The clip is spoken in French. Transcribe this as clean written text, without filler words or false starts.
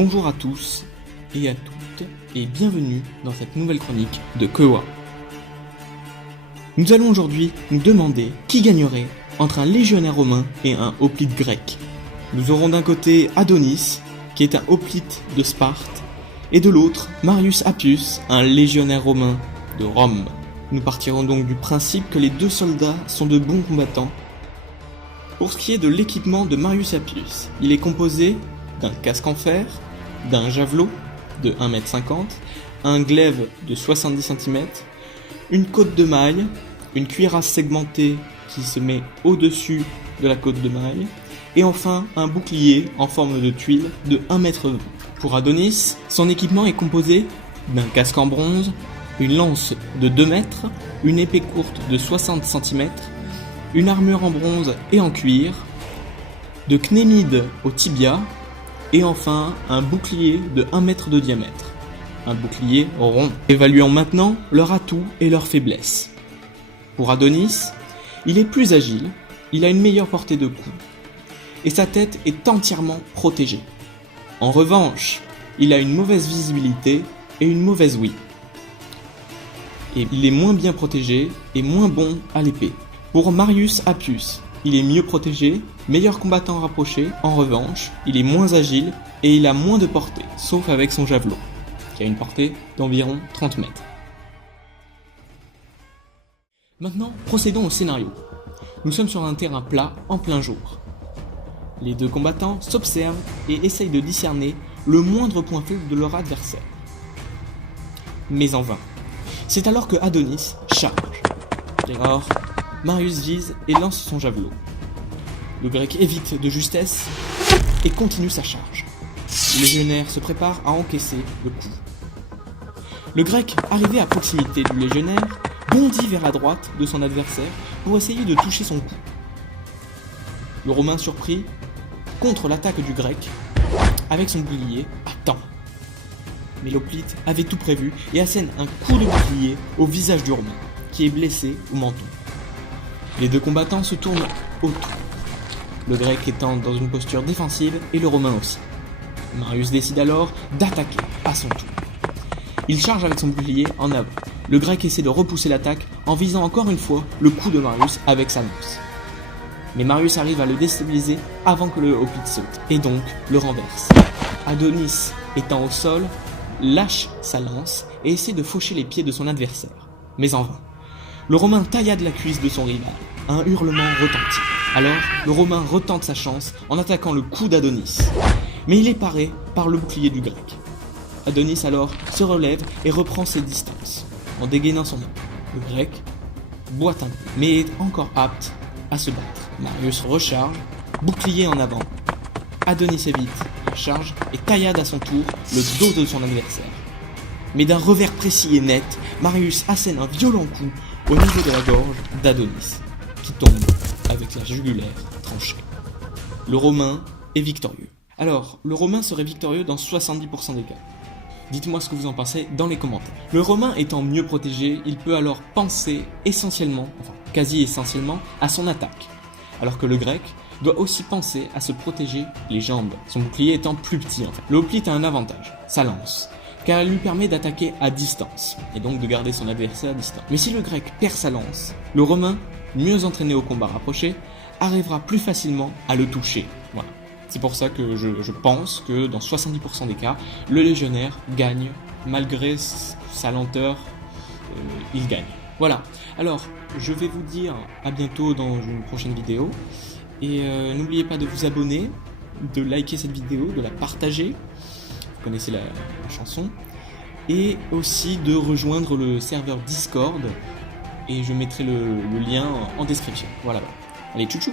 Bonjour à tous et à toutes et bienvenue dans cette nouvelle chronique de Kewa. Nous allons aujourd'hui nous demander qui gagnerait entre un légionnaire romain et un hoplite grec. Nous aurons d'un côté Adonis, qui est un hoplite de Sparte, et de l'autre Marius Appius, un légionnaire romain de Rome. Nous partirons donc du principe que les deux soldats sont de bons combattants. Pour ce qui est de l'équipement de Marius Appius, il est composé d'un casque en fer, d'un javelot de 1,50 m, un glaive de 70 cm, une côte de maille, une cuirasse segmentée qui se met au-dessus de la côte de maille, et enfin un bouclier en forme de tuile de 1,20 m. Pour Adonis, son équipement est composé d'un casque en bronze, une lance de 2 mètres, une épée courte de 60 cm, une armure en bronze et en cuir, de cnémides au tibia, et enfin un bouclier de 1 mètre de diamètre, un bouclier rond. Évaluons maintenant leurs atouts et leurs faiblesses. Pour Adonis, il est plus agile, il a une meilleure portée de coup, et sa tête est entièrement protégée. En revanche, il a une mauvaise visibilité et une mauvaise ouïe. Et il est moins bien protégé et moins bon à l'épée. Pour Marius Appius, il est mieux protégé, meilleur combattant rapproché, en revanche, il est moins agile et il a moins de portée, sauf avec son javelot, qui a une portée d'environ 30 mètres. Maintenant, procédons au scénario. Nous sommes sur un terrain plat en plein jour. Les deux combattants s'observent et essayent de discerner le moindre point faible de leur adversaire. Mais en vain. C'est alors que Adonis charge. Dès lors, Marius vise et lance son javelot. Le grec évite de justesse et continue sa charge. Le légionnaire se prépare à encaisser le coup. Le grec, arrivé à proximité du légionnaire, bondit vers la droite de son adversaire pour essayer de toucher son cou. Le romain surpris contre l'attaque du grec avec son bouclier attend. Mais l'hoplite avait tout prévu et assène un coup de bouclier au visage du romain, qui est blessé au menton. Les deux combattants se tournent autour, le grec étant dans une posture défensive et le romain aussi. Marius décide alors d'attaquer à son tour. Il charge avec son bouclier en avant. Le grec essaie de repousser l'attaque en visant encore une fois le cou de Marius avec sa lance. Mais Marius arrive à le déstabiliser avant que le hoplite saute, et donc le renverse. Adonis, étant au sol, lâche sa lance et essaie de faucher les pieds de son adversaire, mais en vain. Le romain taillade la cuisse de son rival, un hurlement retentit. Alors, le romain retente sa chance en attaquant le cou d'Adonis, mais il est paré par le bouclier du grec. Adonis alors se relève et reprend ses distances, en dégainant son arme. Le grec boite un peu, mais est encore apte à se battre. Marius recharge, bouclier en avant. Adonis évite la charge et taillade à son tour le dos de son adversaire. Mais d'un revers précis et net, Marius assène un violent coup au niveau de la gorge d'Adonis, qui tombe avec la jugulaire tranchée. Le romain est victorieux. Alors, le romain serait victorieux dans 70% des cas. Dites-moi ce que vous en pensez dans les commentaires. Le romain étant mieux protégé, il peut alors penser essentiellement, enfin quasi essentiellement, à son attaque. Alors que le grec doit aussi penser à se protéger les jambes, son bouclier étant plus petit en fait. Le hoplite a un avantage, sa lance, car elle lui permet d'attaquer à distance, et donc de garder son adversaire à distance. Mais si le grec perd sa lance, le romain, mieux entraîné au combat rapproché, arrivera plus facilement à le toucher. Voilà. C'est pour ça que je pense que dans 70% des cas, le légionnaire gagne, malgré sa lenteur, il gagne. Voilà, alors je vais vous dire à bientôt dans une prochaine vidéo, et n'oubliez pas de vous abonner, de liker cette vidéo, de la partager, vous connaissez la chanson, et aussi de rejoindre le serveur Discord, et je mettrai le lien en description. Voilà, allez, tchou tchou.